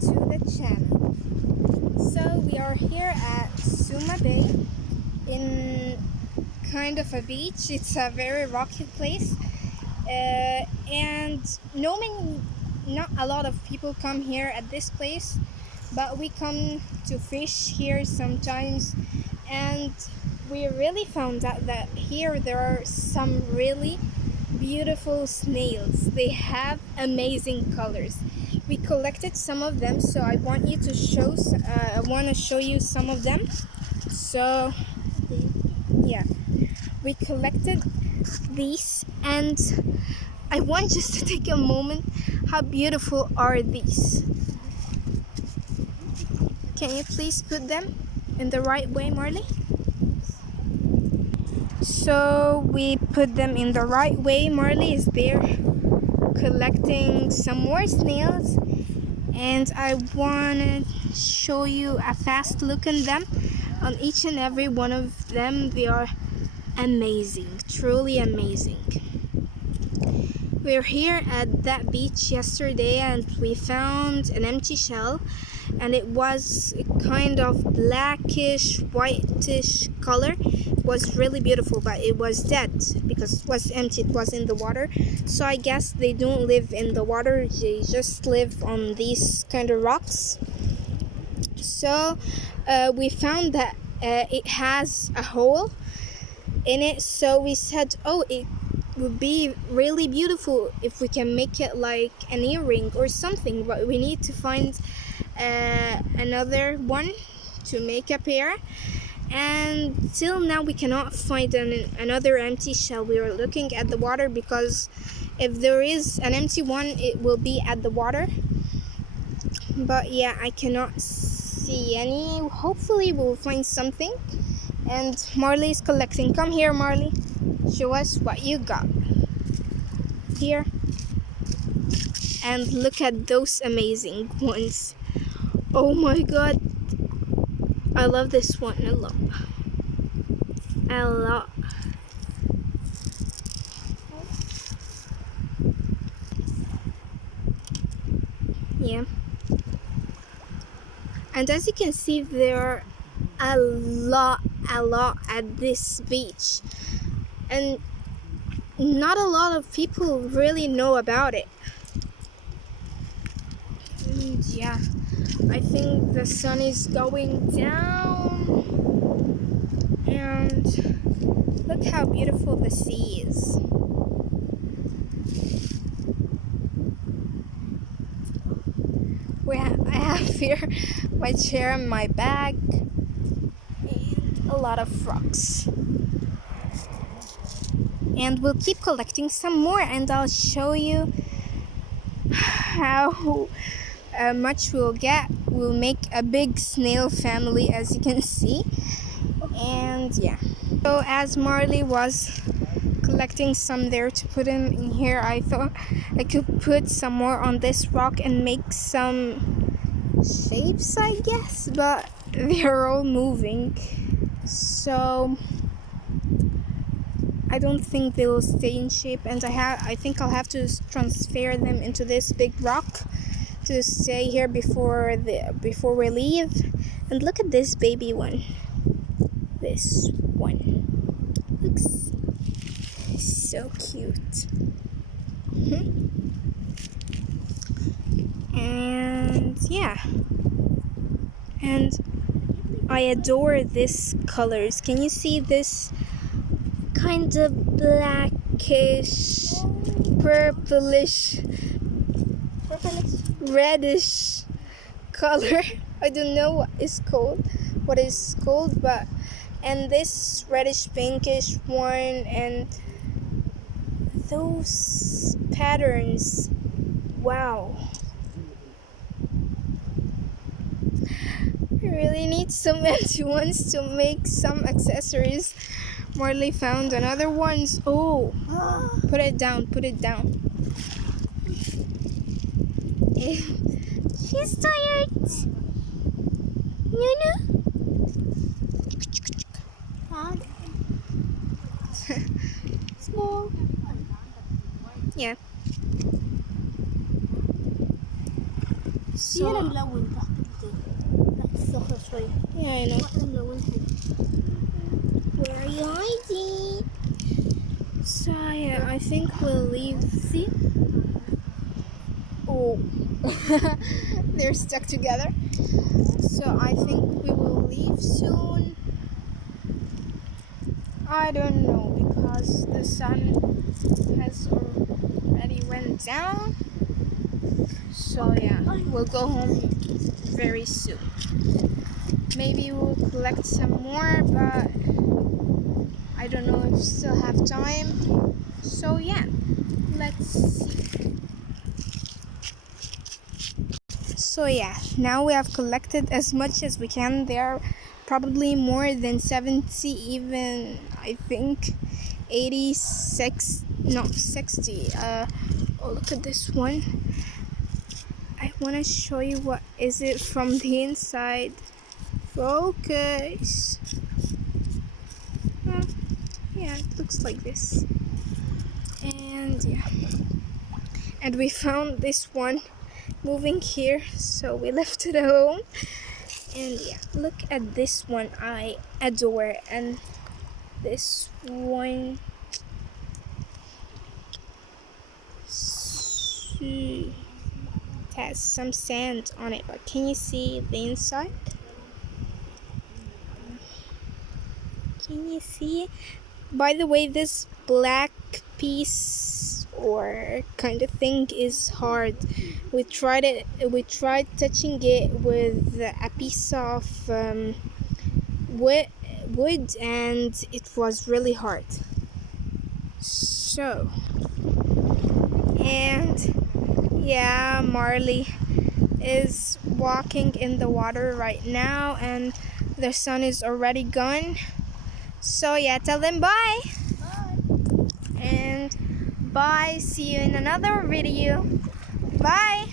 to the channel. So we are here at Suma Bay in kind of a beach. It's a very rocky place, and not a lot of people come here at this place, but we come to fish here sometimes, and we really found out that here there are some really beautiful snails. They have amazing colors. We collected some of them, so I want you to I want to show you some of them. So yeah, we collected these, and I want just to take a moment. How beautiful are these? Can you please put them in the right way, Marley? So we put them in the right way. Marley is there collecting some more snails, and I want to show you a fast look at them. On each and every one of them, they are amazing, truly amazing. We're here at that beach yesterday, and we found an empty shell, and it was a kind of blackish whitish color. It was really beautiful, but it was dead because it was empty. It was in the water, so I guess they don't live in the water, they just live on these kind of rocks. So we found that it has a hole in it, so we said, oh, it would be really beautiful if we can make it like an earring or something, but we need to find another one to make a pair, and till now we cannot find another empty shell. We are looking at the water because if there is an empty one, it will be at the water, but yeah, I cannot see any. Hopefully we'll find something. And Marley is collecting. Come here, Marley. Show us what you got. Here. And look at those amazing ones. Oh my god. I love this one a lot. A lot. Yeah. And as you can see, there are a lot at this beach, and not a lot of people really know about it. And yeah, I think the sun is going down, and look how beautiful the sea is. I have here my chair and my bag and a lot of rocks. And we'll keep collecting some more, and I'll show you how much we'll get. We'll make a big snail family, as you can see. And yeah, so as Marley was collecting some there to put in here, I thought I could put some more on this rock and make some shapes, I guess, but they're all moving, so I don't think they will stay in shape, and I think I'll have to transfer them into this big rock to stay here before we leave. And look at this baby one. This one looks so cute. And yeah, and I adore these colors. Can you see this kind of blackish, purplish, reddish color? I don't know what it's called, but and this reddish pinkish one, and those patterns. Wow. I really need some empty ones to make some accessories. Marley found another ones. Oh, put it down. She's tired. Nunu. Small. Yeah. في هنا ملون تحت تحت الصخرة شوية. Yeah, I know. واحدة ملونة هنا. Where are you hiding? So yeah, I think we'll leave. See? Oh, they're stuck together. So I think we will leave soon. I don't know because the sun has already went down. So yeah, we'll go home very soon. Maybe we'll collect some more, but I don't know if we still have time. So yeah, let's see. So yeah, now we have collected as much as we can. There are probably more than 70, even I think 86, no 60. Oh, look at this one. I want to show you what is it from the inside. Focus. Yeah, it looks like this. And yeah, and we found this one moving here, so we left it alone. And yeah, look at this one, I adore. And this one, it has some sand on it, but can you see the inside? Can you see? By the way, this black piece or kind of thing is hard. We tried touching it with a piece of wood, and it was really hard. So, and yeah, Marley is walking in the water right now, and the sun is already gone. So yeah, tell them bye. Bye. And bye. See you in another video. Bye.